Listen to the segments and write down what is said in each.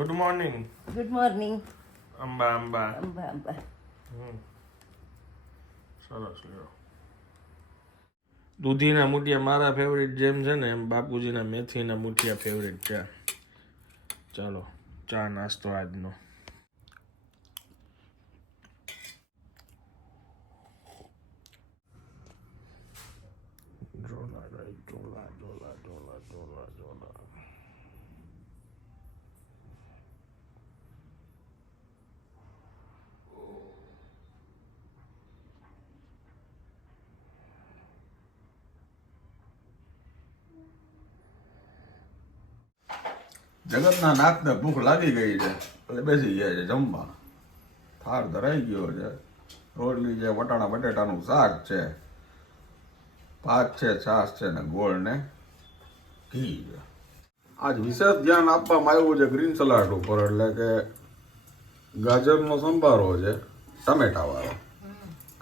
Good morning. Good morning. Amba Amba. Amba Amba. સરસ લ્યો. દૂધીના મુઠિયા મારા ફેવરિટ જેમ છે ને એમ બાપુજીના મેથીના મુઠિયા ફેવરિટ છે. ચાલો ચા નાસ્તો આજનો. ઝોલા ઝોલા ઝોલા ઝોલા ઝોલા ઝોલા. જગતના નાકને ભૂખ લાગી ગઈ છે એટલે બેસી ગયા છે જમવા. થાળ ધરાઈ ગયો છે, રોટલી છે, વટાણા બટેટાનું શાક છે, ભાત છે, છાશ છે ને ગોળ ને ઘી છે. આજ વિશેષ ધ્યાન આપવામાં આવ્યું છે ગ્રીન સલાડ ઉપર, એટલે કે ગાજરનો સંભારો છે, ટમેટા વાળો,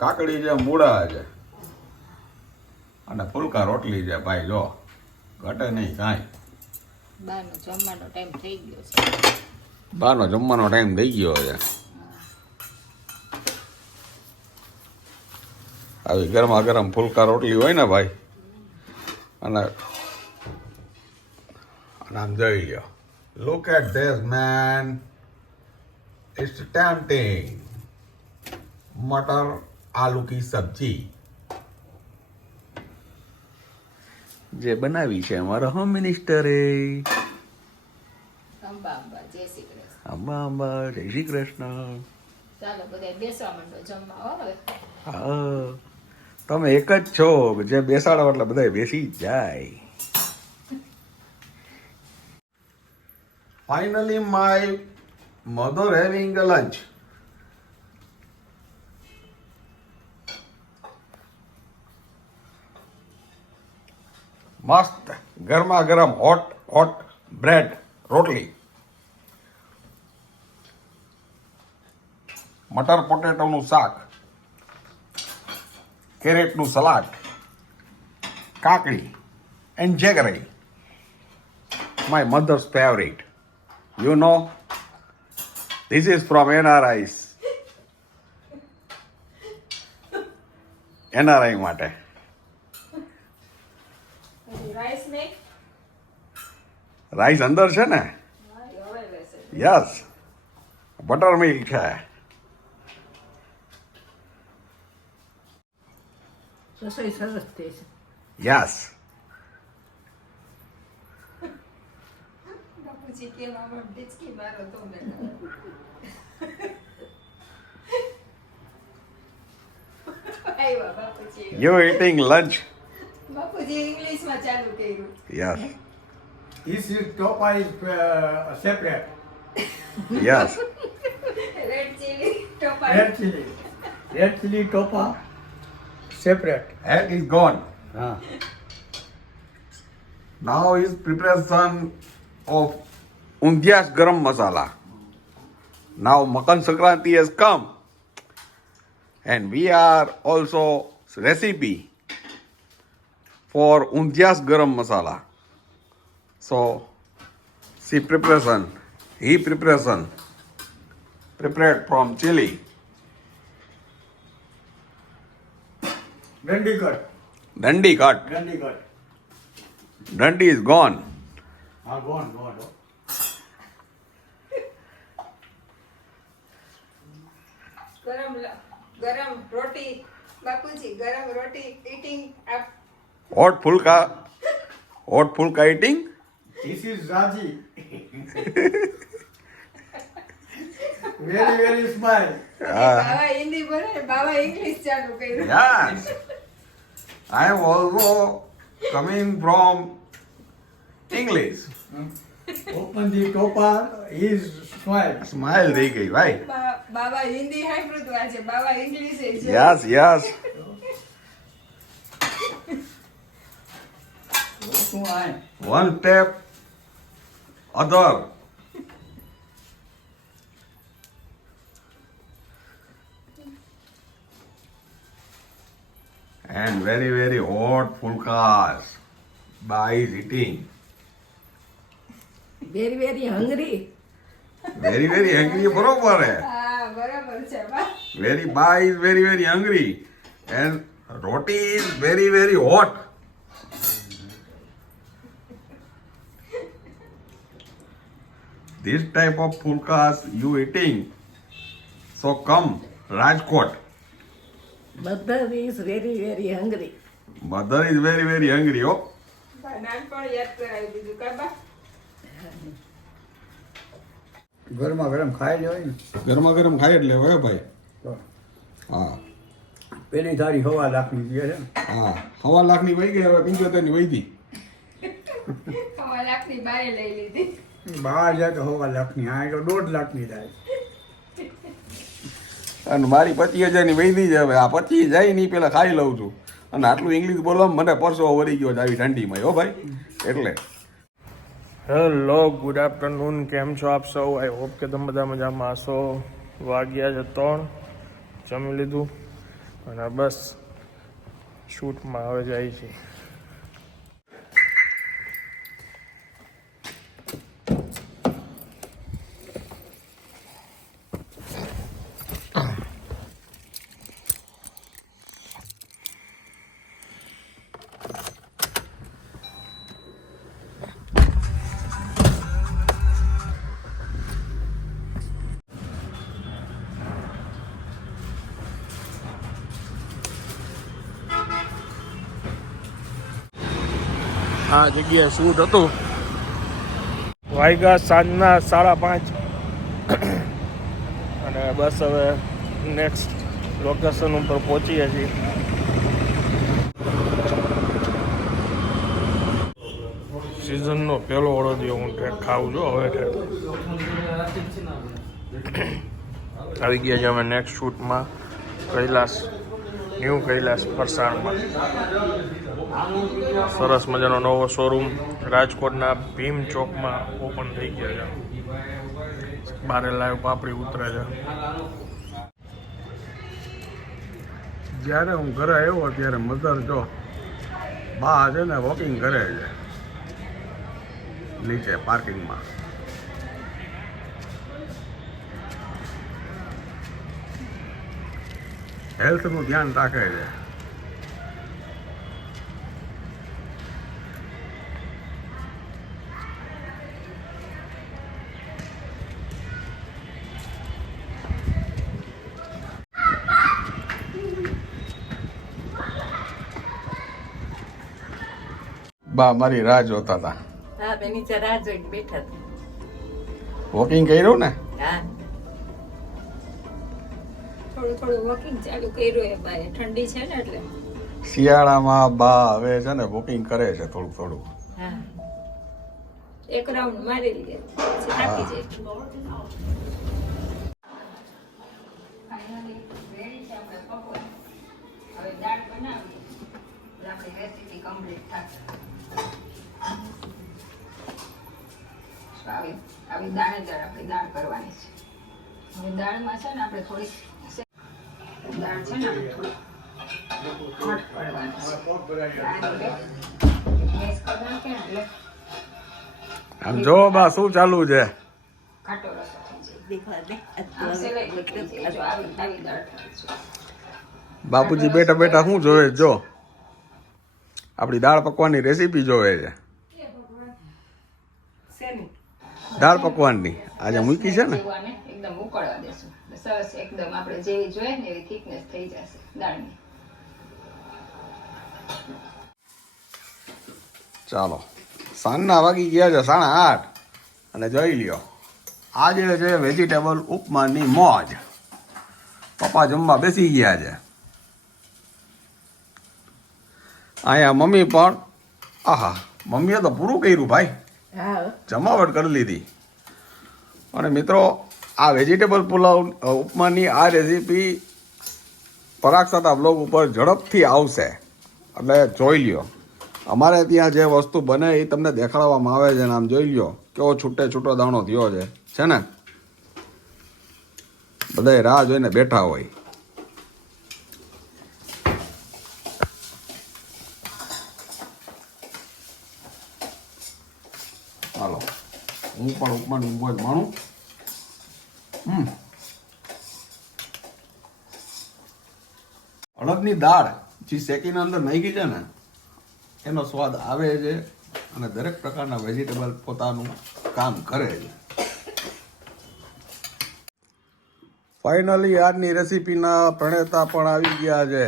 કાકડી છે, મૂળા છે અને ફુલકા રોટલી છે. ભાઈ જો ઘટે નહીં કાંઈ. બહારનો જમવાનો ટાઈમ થઈ ગયો છે. બહારનો જમવાનો ટાઈમ થઈ ગયો છે. આવી ગરમા ગરમ ફુલકા રોટલી હોય ને ભાઈ, અને આમ જોઈ લ્યો. Look at this man, it's tempting. મટર આલુ કી સબ્જી જે બનાવી છે અમારા હોમ મિનિસ્ટરે. અંબા અંબા જય શ્રી કૃષ્ણ. અંબા અંબા જય શ્રી કૃષ્ણ. ચાલો બધા બેસવા માંડો જમવા હો હવે. હા, તમે એક જ છો જે બેસાડો એટલે બધા બેસી જ જાય. Finally my mother having a lunch. મસ્ત ગરમા ગરમ હોટ બ્રેડ રોટલી, મટર પોટેટોનું શાક, કેરેટનું સલાડ, કાકડી and jaggery. My mother's favourite. You know, this is from NRIs. NRI માટે. રાઈસ નહીં રાઈસ અંદર છે ને? હવે લેશે. યસ, બટર મિલ્ક છે. રસોઈ સરસ થઈ છે. યસ. બાપુજી કેમ આમાં ડિચકી મારો તો મેં આવ્યા બાપુજી. You eating lunch? બાપુજી ઇંગ્લિશમાં ચાલુ કર્યું. Yes. This is topa is separate. Yes. Red chilli ટોપા. Red chili topa separate. Egg is gone. Ah. Now is preparation of Undhiya's garam masala. Now Makar Sankranti has come, and we are also recipe for Undhiya's garam masala. So, he prepared from chili. Dandi cut. Dandi cut. Dandi cut. Dandi is gone. Ah, gone. ગરમ રોટી બાપુજી ગરમ રોટી eating up. Hot pulka eating. This is Raji. very smile. બાવા હિન્દી બોલે બાવા English ચાલુ કર્યું. Yes. I am also coming from English. Open the topa. His smile. Smile થઈ ગઈ ભાઈ. બાવા હિન્દી સાંભળ્યું તું આજે બાવા ઇંગ્લિશ છે. Yes. શું આય? One step other. And very hot pulkas by eating. Very હંગરી. Very very hungry બરોબર હે. હા બરાબર છે બા. વેરી બા is very very hungry and roti is very very hot. This type of fulkas you eating, so come Rajkot. Mother is very, very hungry. Mother is very very hungry. Oh, બા નાનપણ યાદ કરાવી દીધું કા બા. ગરમા ગરમ ખાઈ લેવાય ને ગરમા ગરમ ખાઈ એટલે હવે ભાઈ. તો હા પેલી તારી 1.5 લાખની છે ને હા 1.5 લાખની વહી ગઈ, હવે 75 ની વહી. 1 લાખની બાએ લઈ લીધી. બહાર જાય તો 1.5 લાખની, આ તો 1.5 લાખની થાય. અને મારી 25,000 ની વહી છે હવે. આ 25 જાય નહીં પેલા ખાઈ લઉં છું. અને આટલું ઇંગ્લિશ બોલવામાં મને પરસો વળી ગયો છે આવી ઠંડીમાં. હો ભાઈ એટલે હેલો ગુડ આફ્ટરનૂન, કેમ છો આપ સૌ? આઈ હોપ કે તમે બધા મજામાં હશો. વાગ્યા છે 3, જમી લીધું અને બસ શૂટમાં હવે જાય છે. આ જગ્યાએ શૂટ હતું. વાગ્યા સાંજના 5:30 અને બસ હવે નેક્સ્ટ લોકેશન ઉપર પહોંચીએ છીએ. સિઝનનો પહેલો અડદિયો હું ટ્રેક ખાઉં છું હવે. આવી ગયા છે અમે નેક્સ્ટ શૂટમાં કૈલાસ, ન્યૂ કૈલાસ ફરસાણમાં. સરસ મજાનો નવો શોરૂમ રાજકોટના ભીમ ચોકમાં ઓપન થઈ ગયો છે. બારે લાઈવ પાપડી ઉતરે છે. જ્યારે હું ઘરે આવ્યો ત્યારે મધર જો બા છે ને વોકિંગ કરે છે નીચે પાર્કિંગમાં. હેલ્થનું ધ્યાન રાખે છે. બા મારી રાહ જોતા હતા. હા, મેં નીચે રાહ જોઈને બેઠા હતા. વોકિંગ કર્યું ને? હા, થોડું થોડું વોકિંગ ચાલુ કર્યું એ બાએ. ઠંડી છે ને એટલે. શિયાળામાં બા હવે છે ને વોકિંગ કરે છે થોડું થોડું. હા. એક રાઉન્ડ મારી લે પછી થાકી જાય. ફાઇનલી રેડી છે આપણે પકોડી. હવે દાળ બનાવી એટલે આપણી રેસીપી કમ્પ્લીટ થશે. આવી દાણેદાર આપણી દાળ કરવાની છે. હવે દાળમાં છે ને આપણે થોડી દાળ છે ને આપણે થોડી ઘટ પડવાની છે. ગેસ કરી નાખીએ ને એટલે આમ જો બા શું ચાલુ છે. ઘાટો રસો થઈ જાય. દેખવા દે. આમ સેલાઈ થઈ જાય. જો આવી દાળ થાય છે. બાપુજી બેઠા બેઠા શું જોવે છે? જો આપણી દાળ પકવાનની રેસીપી જોવે છે. શેની? દાળ પકવાનની આજે મૂકી છે ને. જેવાને એકદમ ઉકળવા દેશું. સરસ એકદમ આપણે જેવી જોઈએ ને એવી થિકનેસ થઈ જશે દાળની. ચાલો સાંજના વાગી ગયા છે 8:30 અને જોઈ લ્યો આજે છે વેજીટેબલ ઉપમાની મોજ. પપ્પા જમવા બેસી ગયા છે. અહીંયા મમ્મી પણ. આહા, મમ્મીએ તો પૂરું કર્યું ભાઈ. હા. જમાવટ કરી લીધી. અને મિત્રો આ વેજીટેબલ પુલાવ ઉપમાની આ રેસીપી પરાગ સાતા બ્લોગ ઉપર ઝડપથી આવશે એટલે જોઈ લ્યો. અમારે ત્યાં જે વસ્તુ બને એ તમને દેખાડવામાં આવે છે ને આમ જોઈ લ્યો કેવો છૂટે છૂટો દાણો થયો છે ને. બધાય રાહ જોઈને બેઠા હોય. હાલો હું પણ ઉપમાની મોજ માણું. અડદની દાળ જે શેકીને અંદર નાખી છે ને એનો સ્વાદ આવે છે અને દરેક પ્રકારના વેજીટેબલ પોતાનું કામ કરે છે. ફાઇનલી આજની રેસીપીના પ્રણેતા પણ આવી ગયા છે.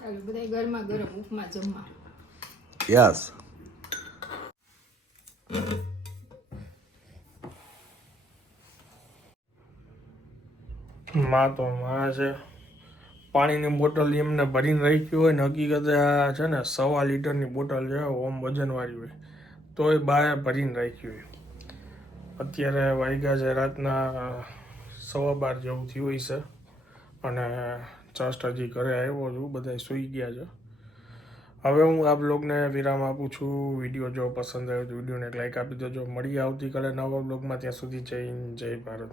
ચાલો બધા ગરમા ગરમ ઉપમા જમવા. યસ. માં તો માં છે. પાણીની બોટલ એમને ભરીને રાખી હોય ને હકીકતે આ છે ને 1.25 લીટરની બોટલ છે, ઓમ વજનવાળી હોય તોય બાએ ભરીને રાખી હોય. અત્યારે વાગ્યા છે રાતના 12:15 જેવું થયું હોય છે અને જસ્ટ હજી ઘરે આવ્યો છું, બધા સૂઈ ગયા છે. હવે હું આ બ્લોગને વિરામ આપું છું. વિડીયો જો પસંદ આવ્યો તો વિડીયોને એક લાઈક આપી દેજો. મળીએ આવતીકાલે નવા બ્લોગમાં. ત્યાં સુધી જય હિન્દ, જય ભારત.